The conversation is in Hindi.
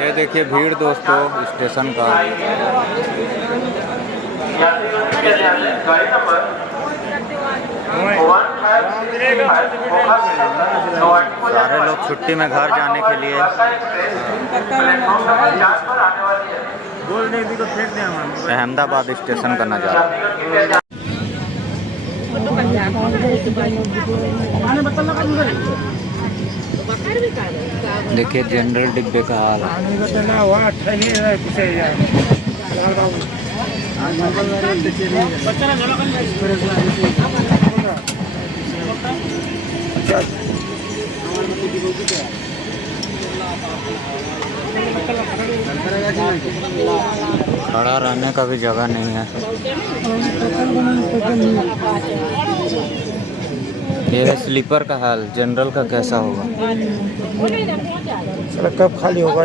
ये देखिए भीड़ दोस्तों स्टेशन का। सारे लोग छुट्टी में घर जाने के लिए अहमदाबाद स्टेशन का नज़ारा। देखिए जनरल डिब्बे का हाल। खड़ा रहने का भी जगह नहीं है। ये है स्लीपर का हाल, जनरल का कैसा होगा? कब खाली होगा?